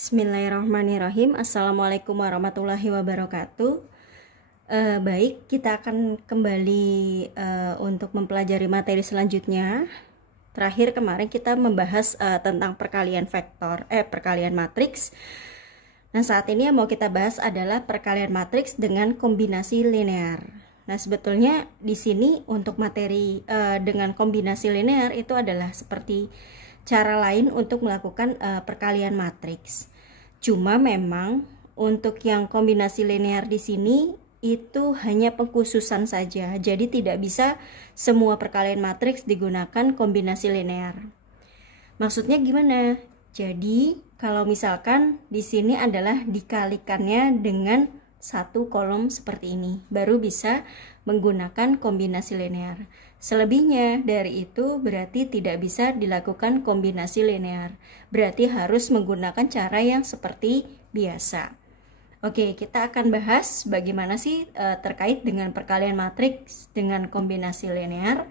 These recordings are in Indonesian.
Bismillahirrahmanirrahim. Assalamualaikum warahmatullahi wabarakatuh. Baik, kita akan kembali untuk mempelajari materi selanjutnya. Terakhir kemarin kita membahas tentang perkalian perkalian matriks. Nah, saat ini yang mau kita bahas adalah perkalian matriks dengan kombinasi linear. Nah, sebetulnya di sini untuk materi dengan kombinasi linear itu adalah seperti cara lain untuk melakukan perkalian matriks. Cuma memang untuk yang kombinasi linear di sini itu hanya pengkhususan saja. Jadi tidak bisa semua perkalian matriks digunakan kombinasi linear. Maksudnya gimana? Jadi kalau misalkan di sini adalah dikalikannya dengan satu kolom seperti ini, baru bisa menggunakan kombinasi linear. Selebihnya dari itu berarti tidak bisa dilakukan kombinasi linear. Berarti harus menggunakan cara yang seperti biasa. Oke, kita akan bahas bagaimana sih terkait dengan perkalian matriks dengan kombinasi linear.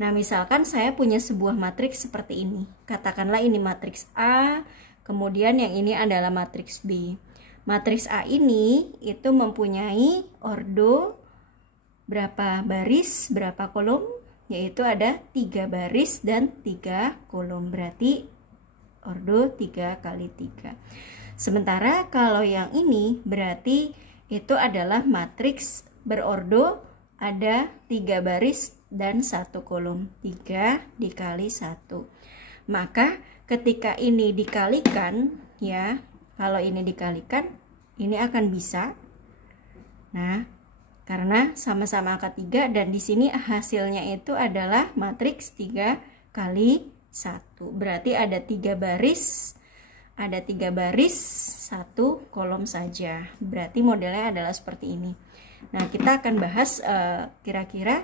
Nah, misalkan saya punya sebuah matriks seperti ini. Katakanlah ini matriks A, kemudian yang ini adalah matriks B. Matriks A ini itu mempunyai ordo berapa baris, berapa kolom, yaitu ada 3 baris dan 3 kolom, berarti ordo 3 kali 3. Sementara kalau yang ini berarti itu adalah matriks berordo ada 3 baris dan 1 kolom, 3 dikali 1. Maka ketika ini dikalikan ya, kalau ini dikalikan ini akan bisa. Nah, karena sama-sama angka 3 dan di sini hasilnya itu adalah matriks 3 kali 1. Berarti ada 3 baris, 1 kolom saja. Berarti modelnya adalah seperti ini. Nah, kita akan bahas kira-kira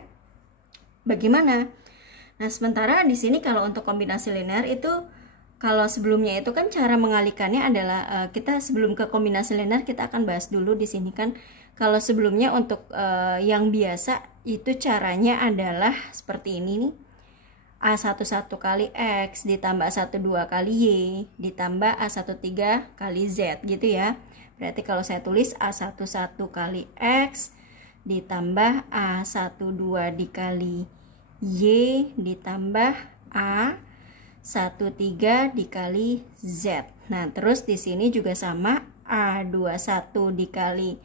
bagaimana. Nah, sementara di sini kalau untuk kombinasi linear itu, kalau sebelumnya itu kan cara mengalikannya adalah kita sebelum ke kombinasi linear kita akan bahas dulu di sini kan. Kalau sebelumnya untuk yang biasa itu caranya adalah seperti ini nih. A11 kali X ditambah A12 kali Y ditambah A13 kali Z gitu ya. Berarti kalau saya tulis A11 kali X ditambah A12 dikali Y ditambah A13 dikali Z. Nah, terus di sini juga sama, A21 dikali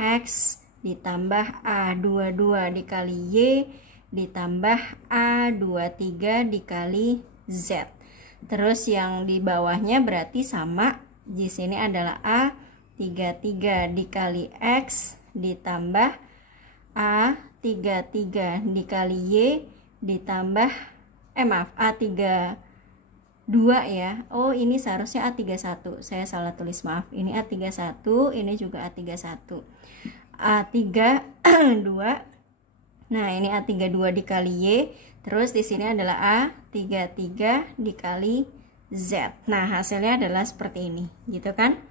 X ditambah A22 dikali Y ditambah A23 dikali Z. Terus yang di bawahnya berarti sama, di sini adalah A33 dikali X ditambah A33 dikali Y ditambah A32 ya. Oh, ini seharusnya A31. Saya salah tulis, maaf. Ini A31, ini juga A31. A32. Nah, ini A32 dikali Y, terus di sini adalah A33 dikali Z. Nah, hasilnya adalah seperti ini, gitu kan?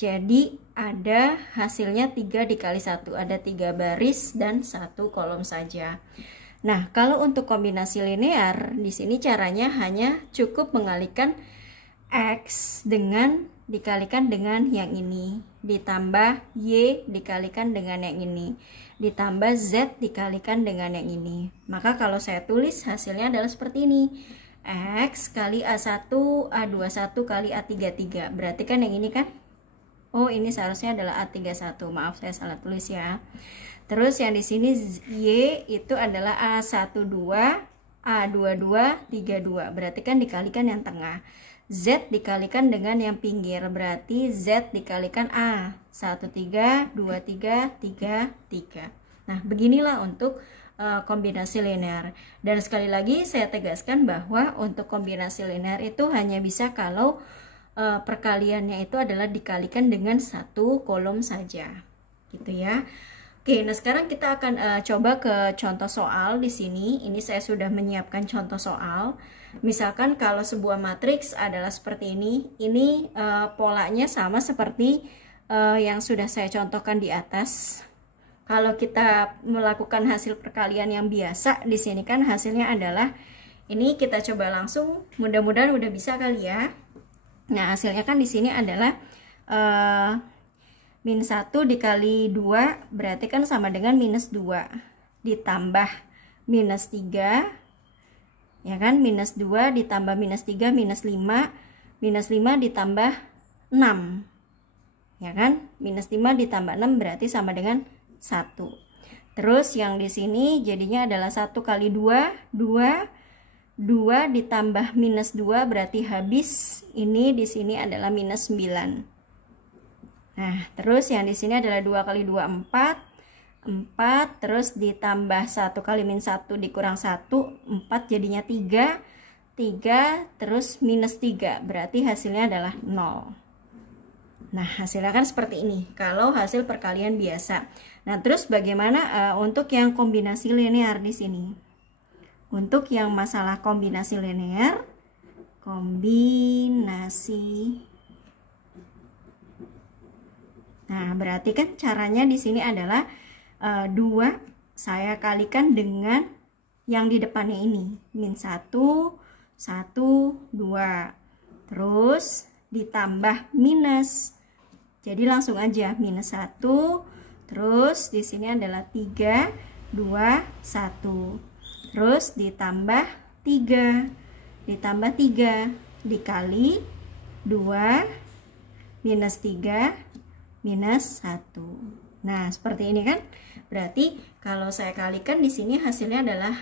Jadi ada hasilnya 3 dikali 1, ada 3 baris dan 1 kolom saja. Nah, kalau untuk kombinasi linear, di sini caranya hanya cukup mengalihkan X dikalikan dengan yang ini, ditambah Y dikalikan dengan yang ini, ditambah Z dikalikan dengan yang ini. Maka kalau saya tulis hasilnya adalah seperti ini. X kali A1, A21 kali A33. Berarti kan yang ini kan? Oh, ini seharusnya adalah A31. Maaf, saya salah tulis ya. Terus yang di sini Y itu adalah A12, A22, 32. Berarti kan dikalikan yang tengah. Z dikalikan dengan yang pinggir. Berarti Z dikalikan A. 13, 23, 33. Nah, beginilah untuk kombinasi linear. Dan sekali lagi saya tegaskan bahwa untuk kombinasi linear itu hanya bisa kalau perkaliannya itu adalah dikalikan dengan 1 kolom saja. Gitu ya. Oke, nah sekarang kita akan coba ke contoh soal di sini. Ini saya sudah menyiapkan contoh soal. Misalkan kalau sebuah matriks adalah seperti ini polanya sama seperti yang sudah saya contohkan di atas. Kalau kita melakukan hasil perkalian yang biasa, di sini kan hasilnya adalah ini. Kita coba langsung, mudah-mudahan udah bisa kali ya. Nah, hasilnya kan di sini adalah min 1 dikali 2 berarti kan sama dengan minus 2 ditambah minus 3, ya kan, minus 2 ditambah minus 3 minus 5, minus 5 ditambah 6, ya kan, minus 5 ditambah 6 berarti sama dengan 1. Terus yang di sini jadinya adalah 1 kali 2, 2 ditambah minus 2 berarti habis. Ini di sini adalah minus 9. Nah, terus yang di sini adalah 2 kali 2 4. 4 terus ditambah 1 kali min 1 dikurang 1, 4 jadinya 3. 3 terus minus 3 berarti hasilnya adalah 0. Nah, hasilnya kan seperti ini kalau hasil perkalian biasa. Nah, terus bagaimana untuk yang kombinasi linear di sini? Untuk yang masalah kombinasi linear, nah, berarti kan caranya di sini adalah 2 saya kalikan dengan yang di depannya ini, min 1, 1, 2. Terus ditambah minus. Jadi langsung aja minus 1. Terus di sini adalah 3, 2, 1. Terus ditambah 3 dikali 2 minus 3 minus 1. Nah, seperti ini kan. Berarti kalau saya kalikan di sini hasilnya adalah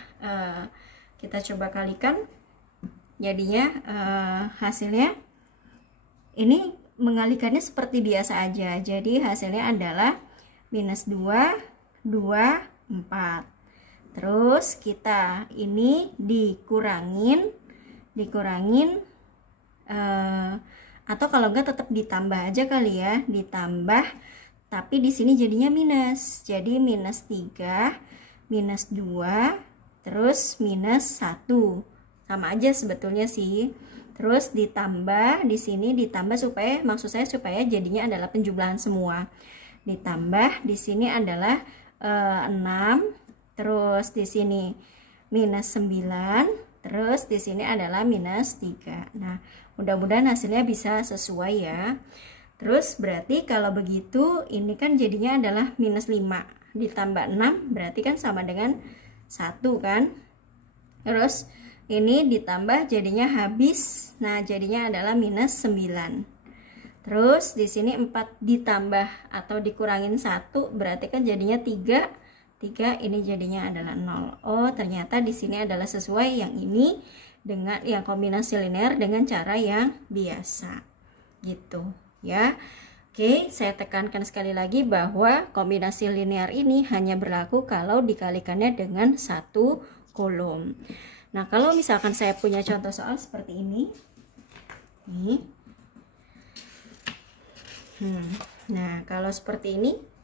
kita coba kalikan. Jadinya hasilnya ini mengalikannya seperti biasa aja. Jadi hasilnya adalah minus 2, 2, 4. Terus kita ini dikurangin atau kalau enggak tetap ditambah aja kali ya, ditambah, tapi di sini jadinya minus. Jadi minus 3, minus 2, terus minus 1. Sama aja sebetulnya sih. Terus ditambah di sini ditambah supaya maksud saya supaya jadinya adalah penjumlahan semua. Ditambah di sini adalah 6. Terus di sini minus 9, terus di sini adalah minus 3. Nah, mudah-mudahan hasilnya bisa sesuai ya. Terus berarti kalau begitu ini kan jadinya adalah minus 5 ditambah 6 berarti kan sama dengan 1 kan. Terus ini ditambah jadinya habis. Nah, jadinya adalah minus 9. Terus di sini 4 ditambah atau dikurangin 1 berarti kan jadinya 3. 3 ini jadinya adalah 0. Oh, ternyata di sini adalah sesuai yang ini dengan yang kombinasi linear dengan cara yang biasa. Gitu, ya. Oke, saya tekankan sekali lagi bahwa kombinasi linear ini hanya berlaku kalau dikalikannya dengan satu kolom. Nah, kalau misalkan saya punya contoh soal seperti ini. Nih. Nah, kalau seperti ini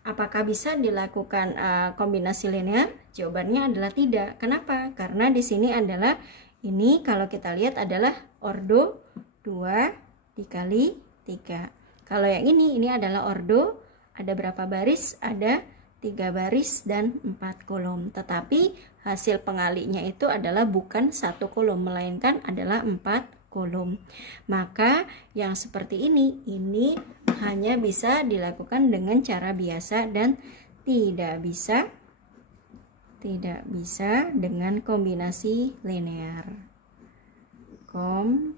apakah bisa dilakukan kombinasi linear? Jawabannya adalah tidak. Kenapa? Karena di sini adalah ini kalau kita lihat adalah ordo 2 dikali 3. Kalau yang ini adalah ordo, ada berapa baris? Ada 3 baris dan 4 kolom. Tetapi hasil pengalinya itu adalah bukan 1 kolom, melainkan adalah 4 kolom. Maka yang seperti ini hanya bisa dilakukan dengan cara biasa dan tidak bisa dengan kombinasi linear. Kombinasi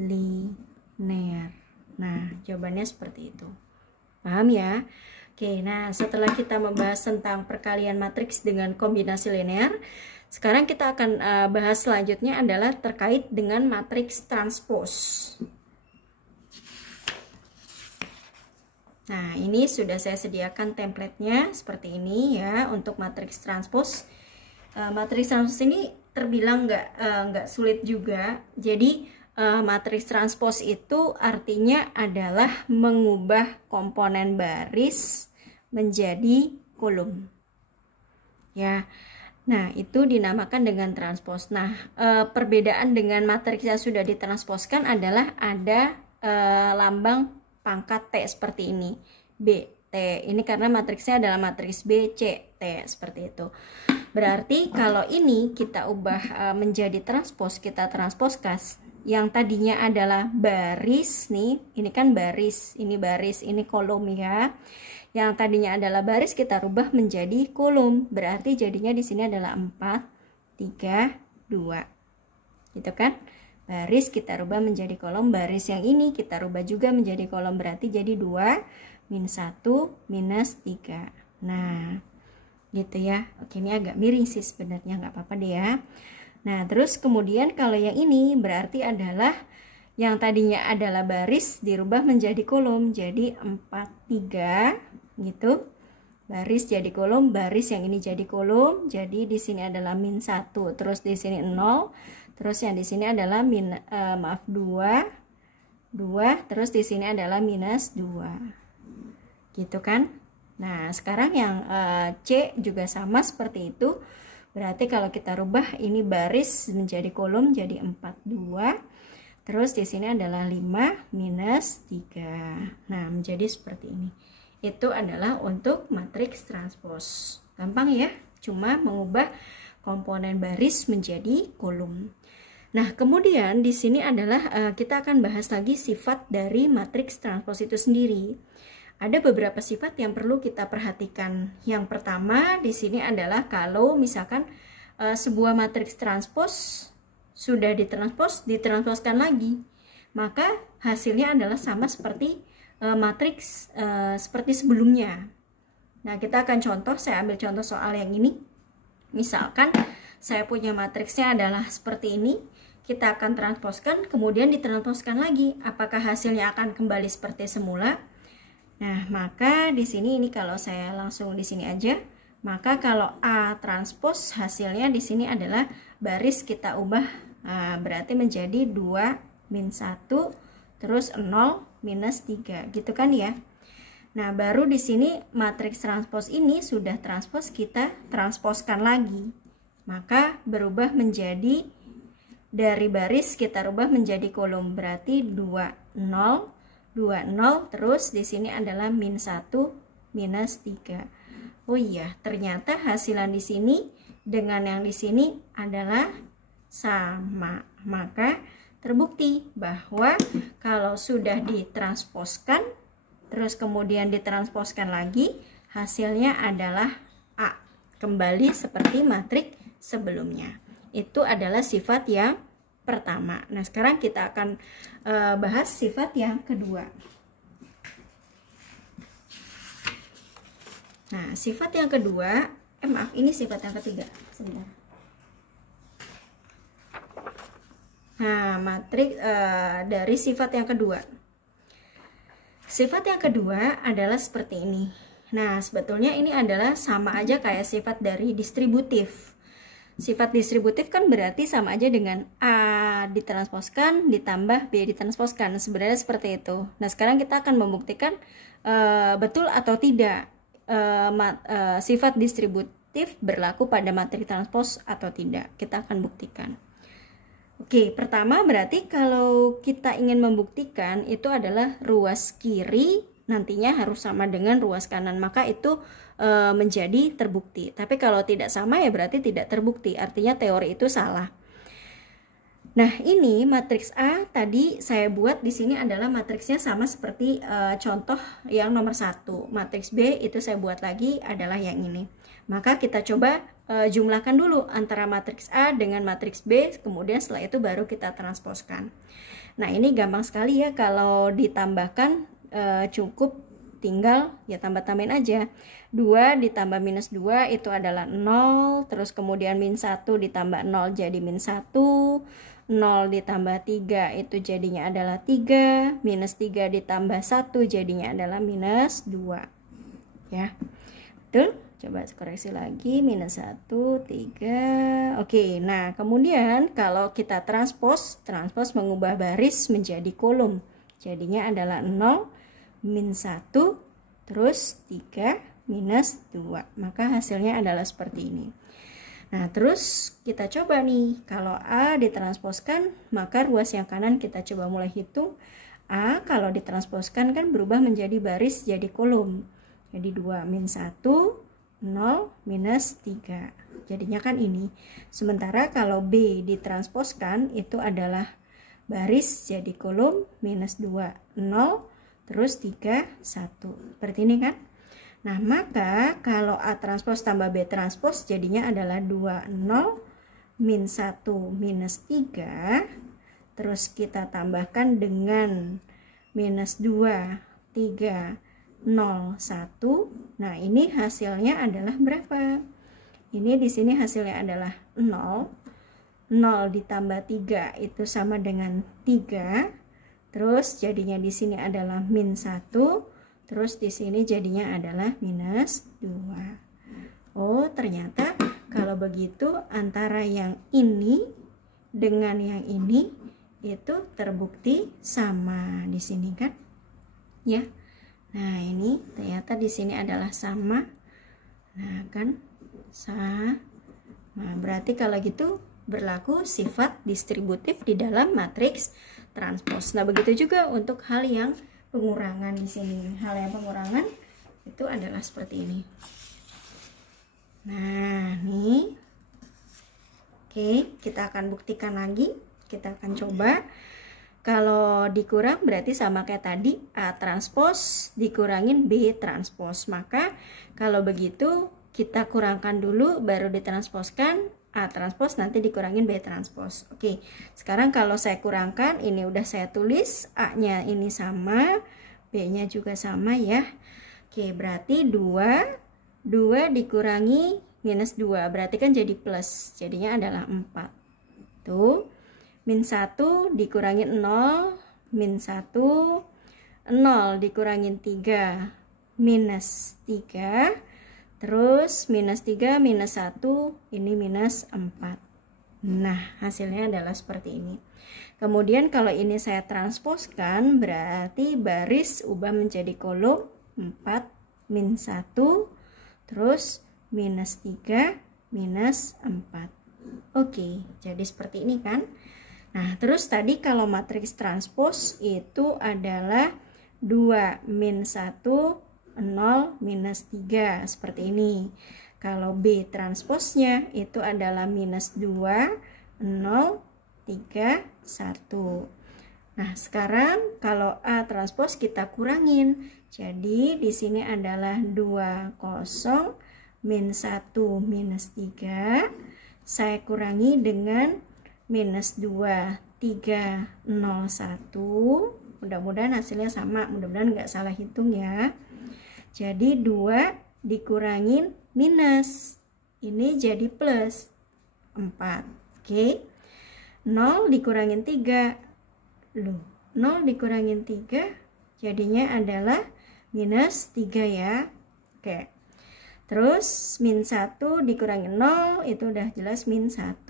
linear. Nah, jawabannya seperti itu. Paham ya? Oke, nah setelah kita membahas tentang perkalian matriks dengan kombinasi linear, sekarang kita akan bahas selanjutnya adalah terkait dengan matriks transpos. Nah, ini sudah saya sediakan template-nya seperti ini ya untuk matriks transpos. Matriks transpos ini terbilang nggak sulit juga. Jadi matriks transpos itu artinya adalah mengubah komponen baris menjadi kolom. Ya. Nah, itu dinamakan dengan transpos. Nah, perbedaan dengan matriks yang sudah ditransposkan adalah ada lambang pangkat T seperti ini. B, T T. Ini karena matriksnya adalah matriks B, C, T, seperti itu. Berarti kalau ini kita ubah menjadi transpos, kita transposkan. Yang tadinya adalah baris nih, ini kan baris, ini kolom ya. Yang tadinya adalah baris kita rubah menjadi kolom. Berarti jadinya di sini adalah 4, 3, 2. Gitu kan? Baris kita rubah menjadi kolom, baris yang ini kita rubah juga menjadi kolom, berarti jadi 2, min 1, minus 3. Nah, gitu ya. Oke, ini agak miring sih sebenarnya, nggak apa-apa deh ya. Nah, terus kemudian kalau yang ini berarti adalah yang tadinya adalah baris dirubah menjadi kolom, jadi 4, 3 gitu. Baris jadi kolom, baris yang ini jadi kolom, jadi di sini adalah min 1, terus di sini 0. Terus yang di sini adalah 2, terus di sini adalah minus 2. Gitu kan? Nah, sekarang yang C juga sama seperti itu. Berarti kalau kita rubah ini baris menjadi kolom jadi 4, 2. Terus di sini adalah 5 minus 3. Nah, menjadi seperti ini. Itu adalah untuk matriks transpos. Gampang ya? Cuma mengubah komponen baris menjadi kolom. Nah, kemudian di sini adalah kita akan bahas lagi sifat dari matriks transpos itu sendiri. Ada beberapa sifat yang perlu kita perhatikan. Yang pertama di sini adalah kalau misalkan sebuah matriks transpos sudah ditransposkan lagi, maka hasilnya adalah sama seperti matriks seperti sebelumnya. Nah, kita akan contoh, saya ambil contoh soal yang ini. Misalkan saya punya matriksnya adalah seperti ini, kita akan transposkan, kemudian ditransposkan lagi. Apakah hasilnya akan kembali seperti semula? Nah, maka di sini ini kalau saya langsung di sini aja, maka kalau A transpos hasilnya di sini adalah baris kita ubah, berarti menjadi 2, min 1, terus 0, minus 3, gitu kan ya. Nah, baru di sini matriks transpos ini sudah transpos, kita transposkan lagi. Maka berubah menjadi dari baris kita rubah menjadi kolom, berarti 2, 0, 2, 0, terus di sini adalah min 1, minus 3. Oh iya, ternyata hasilan di sini dengan yang di sini adalah sama. Maka terbukti bahwa kalau sudah ditransposkan, terus kemudian ditransposkan lagi, hasilnya adalah A. Kembali seperti matriks sebelumnya. Itu adalah sifat yang pertama. Nah, sekarang kita akan bahas sifat yang kedua. Nah, sifat yang kedua, maaf, ini sifat yang ketiga. Sebentar. Nah, matriks dari sifat yang kedua. Sifat yang kedua adalah seperti ini. Nah, sebetulnya ini adalah sama aja kayak sifat dari distributif. Sifat distributif kan berarti sama aja dengan A ditransposkan ditambah B ditransposkan. Sebenarnya seperti itu. Nah, sekarang kita akan membuktikan betul atau tidak sifat distributif berlaku pada matriks transpos atau tidak. Kita akan buktikan. Oke, pertama berarti kalau kita ingin membuktikan itu adalah ruas kiri nantinya harus sama dengan ruas kanan, maka itu menjadi terbukti. Tapi kalau tidak sama ya berarti tidak terbukti, artinya teori itu salah. Nah, ini matriks A tadi saya buat di sini adalah matriksnya sama seperti contoh yang nomor 1. Matriks B itu saya buat lagi adalah yang ini. Maka kita coba jumlahkan dulu antara matriks A dengan matriks B, kemudian setelah itu baru kita transposkan. Nah, ini gampang sekali ya, kalau ditambahkan cukup tinggal ya tambah-tambahin aja. 2 ditambah minus 2 itu adalah 0, terus kemudian min 1 ditambah 0 jadi min 1, 0 ditambah 3 itu jadinya adalah 3, minus 3 ditambah 1 jadinya adalah minus 2. Ya, betul? Coba koreksi lagi, minus 1, 3. Oke, nah kemudian kalau kita transpos mengubah baris menjadi kolom. Jadinya adalah 0, min 1, terus 3, minus 2. Maka hasilnya adalah seperti ini. Nah, terus kita coba nih, kalau A ditransposkan, maka ruas yang kanan kita coba mulai hitung. A kalau ditransposkan kan berubah menjadi baris jadi kolom. Jadi 2 min 1, 0, minus 3. Jadinya kan ini. Sementara kalau B ditransposkan itu adalah baris, jadi kolom minus 2, 0, terus 3, 1. Seperti ini kan? Nah, maka kalau A transpos tambah B transpos jadinya adalah 2, 0, min 1, minus 3. Terus kita tambahkan dengan minus 2, 3, 0, 1. Nah, ini hasilnya adalah berapa? Ini di sini hasilnya adalah 0. 0 ditambah 3 itu sama dengan 3. Terus jadinya di sini adalah min 1. Terus di sini jadinya adalah minus 2. Oh, ternyata kalau begitu antara yang ini dengan yang ini itu terbukti sama di sini kan? Ya. Nah, ini ternyata di sini adalah sama. Nah, kan? Sama. Berarti kalau gitu berlaku sifat distributif di dalam matriks transpos. Nah, begitu juga untuk hal yang pengurangan di sini. Hal yang pengurangan itu adalah seperti ini. Nah, nih. Oke, kita akan buktikan lagi. Kita akan coba. Kalau dikurang berarti sama kayak tadi, A transpos dikurangin B transpos. Maka kalau begitu kita kurangkan dulu baru ditransposkan A transpos, nanti dikurangin B transpos. Oke, sekarang kalau saya kurangkan, ini udah saya tulis, A-nya ini sama, B-nya juga sama ya. Oke, berarti 2 dikurangi minus 2, berarti kan jadi plus, jadinya adalah 4. Tuh. Min 1 dikurangin 0, min 1, 0 dikurangin 3, minus 3, terus minus 3, minus 1, ini minus 4. Nah, hasilnya adalah seperti ini. Kemudian kalau ini saya transposkan, berarti baris ubah menjadi kolom 4, min 1, terus minus 3, minus 4. Oke, jadi seperti ini kan. Nah, terus tadi kalau matriks transpos itu adalah 2 min 1, 0, minus 3. Seperti ini. Kalau B transposnya itu adalah minus 2, 0, 3, 1. Nah, sekarang kalau A transpos kita kurangin. Jadi, di sini adalah 2, 0, min 1, minus 3. Saya kurangi dengan minus 2, 3, 0, 1. Mudah-mudahan hasilnya sama, mudah-mudahan nggak salah hitung ya. Jadi 2 dikurangin minus, ini jadi plus 4. Oke, 0 dikurangin 3, 0 dikurangin 3 jadinya adalah minus 3 ya. Oke, terus min 1 dikurangin 0 itu udah jelas min 1.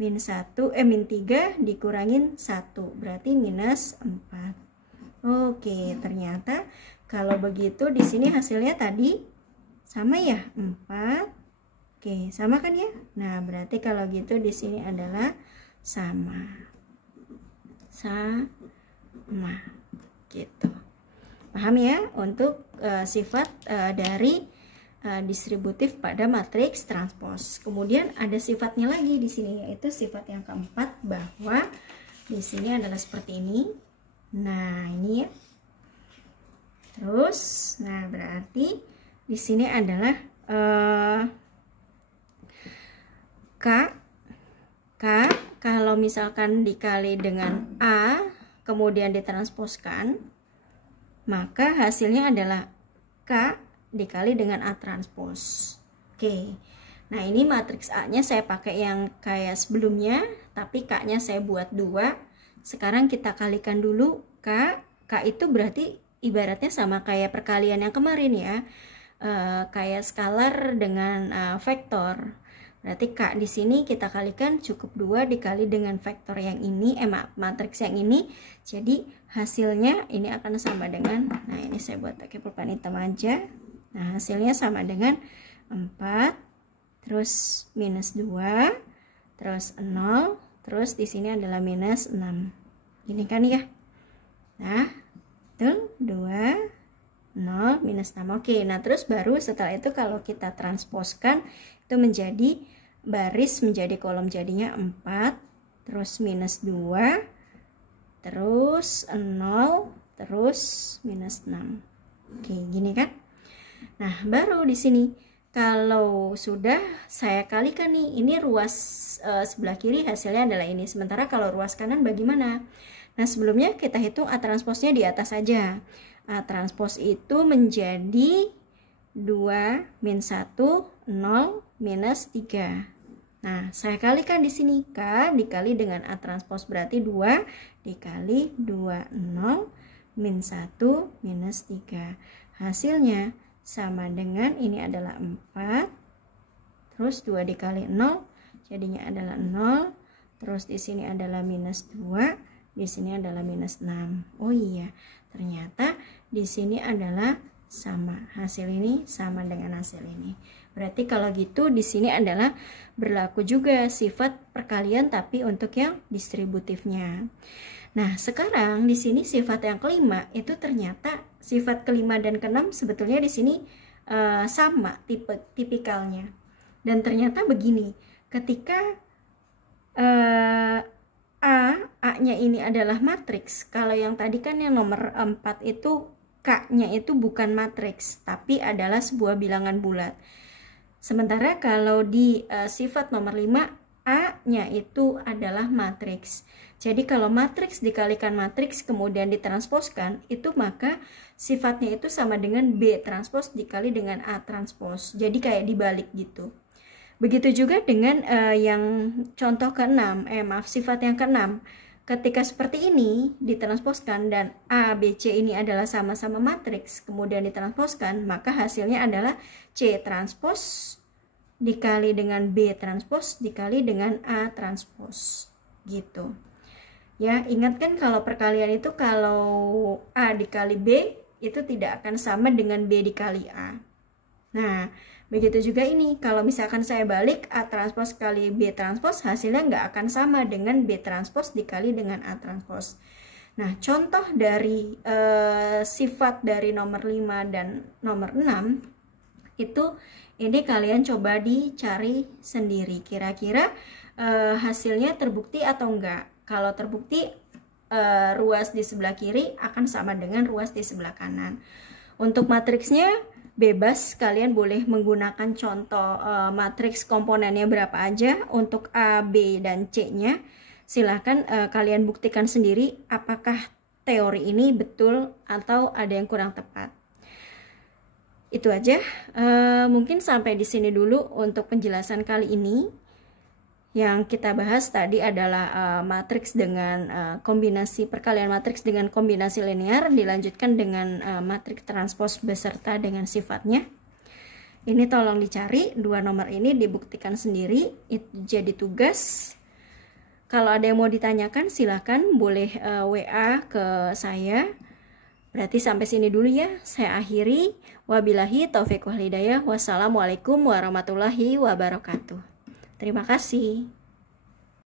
Min 3 dikurangin 1 berarti minus 4. Oke, ternyata kalau begitu di sini hasilnya tadi sama ya, 4. Oke, sama kan ya? Nah, berarti kalau gitu di sini adalah sama. Sama. Gitu. Paham ya untuk sifat dari distributif pada matriks transpos. Kemudian ada sifatnya lagi di sini, yaitu sifat yang keempat, bahwa di sini adalah seperti ini. Nah, ini ya. Terus, nah berarti di sini adalah K kalau misalkan dikali dengan A kemudian ditransposkan, maka hasilnya adalah K dikali dengan A transpos. Oke. Nah, ini matriks A-nya saya pakai yang kayak sebelumnya, tapi K-nya saya buat 2. Sekarang kita kalikan dulu K. K itu berarti ibaratnya sama kayak perkalian yang kemarin ya. Kayak skalar dengan vektor. Berarti K di sini kita kalikan cukup 2 dikali dengan vektor yang ini, matriks yang ini. Jadi hasilnya ini akan sama dengan, nah ini saya buat pakai pulpen hitam aja. Nah, hasilnya sama dengan 4, terus minus 2, terus 0, terus di sini adalah minus 6. Gini kan ya? Nah, betul, 2, 0, 0 minus 6. Oke, nah terus baru setelah itu kalau kita transposkan itu menjadi baris menjadi kolom, jadinya 4, terus minus 2, terus 0, terus minus 6. Oke, gini kan? Nah, baru di sini kalau sudah saya kalikan nih, ini ruas sebelah kiri hasilnya adalah ini. Sementara kalau ruas kanan bagaimana? Nah, sebelumnya kita hitung A transposnya di atas saja. A transpos itu menjadi 2 min 1, 0 minus 3. Nah, saya kalikan di sini. K dikali dengan A transpos berarti 2 dikali 2, 0 min 1 minus 3. Hasilnya sama dengan ini adalah 4, terus 2 dikali 0 jadinya adalah 0, terus di sini adalah minus 2, di sini adalah minus 6. Oh iya, ternyata di sini adalah sama, hasil ini sama dengan hasil ini. Berarti kalau gitu di sini adalah berlaku juga sifat perkalian tapi untuk yang distributifnya. Nah, sekarang di sini sifat yang kelima itu ternyata sifat kelima dan keenam sebetulnya di sini sama tipikalnya. Dan ternyata begini, ketika A-nya ini adalah matriks, kalau yang tadi kan yang nomor 4 itu K-nya itu bukan matriks, tapi adalah sebuah bilangan bulat. Sementara kalau di sifat nomor 5, A-nya itu adalah matriks. Jadi kalau matriks dikalikan matriks kemudian ditransposkan, itu maka sifatnya itu sama dengan B transpos dikali dengan A transpos. Jadi kayak dibalik gitu. Begitu juga dengan yang contoh ke-6, sifat yang ke-6. Ketika seperti ini ditransposkan dan A, B, C ini adalah sama-sama matriks, kemudian ditransposkan, maka hasilnya adalah C transpos dikali dengan B transpos dikali dengan A transpos gitu. Ya, ingat kan kalau perkalian itu kalau A dikali B itu tidak akan sama dengan B dikali A. Nah, begitu juga ini, kalau misalkan saya balik A transpos kali B transpos, hasilnya nggak akan sama dengan B transpos dikali dengan A transpos. Nah, contoh dari sifat dari nomor 5 dan nomor 6 itu ini kalian coba dicari sendiri, kira-kira hasilnya terbukti atau enggak. Kalau terbukti ruas di sebelah kiri akan sama dengan ruas di sebelah kanan. Untuk matriksnya bebas, kalian boleh menggunakan contoh matriks komponennya berapa aja. Untuk A, B, dan C-nya silahkan kalian buktikan sendiri apakah teori ini betul atau ada yang kurang tepat. Itu aja, mungkin sampai di sini dulu untuk penjelasan kali ini. Yang kita bahas tadi adalah matriks dengan kombinasi perkalian matriks dengan kombinasi linear, dilanjutkan dengan matriks transpos beserta dengan sifatnya. Ini tolong dicari, dua nomor ini dibuktikan sendiri, itu jadi tugas. Kalau ada yang mau ditanyakan silahkan boleh WA ke saya. Berarti sampai sini dulu ya, saya akhiri. Wabillahi taufiq wal hidayah. Wassalamualaikum warahmatullahi wabarakatuh. Terima kasih.